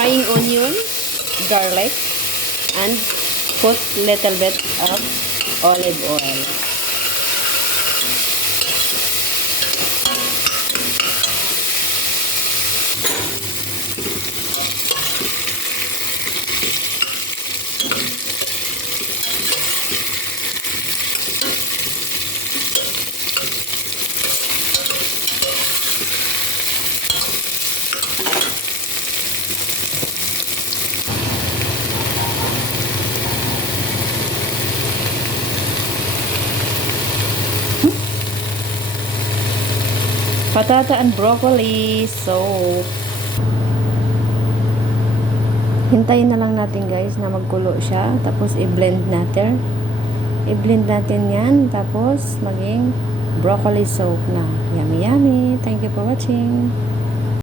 frying onion, garlic, and put little bit of olive oil. Potato and broccoli. So, hintayin na lang natin guys na magkulo siya. Tapos i-blend natin. I-blend natin yan. Tapos maging broccoli soup na. Yummy yummy. Thank you for watching.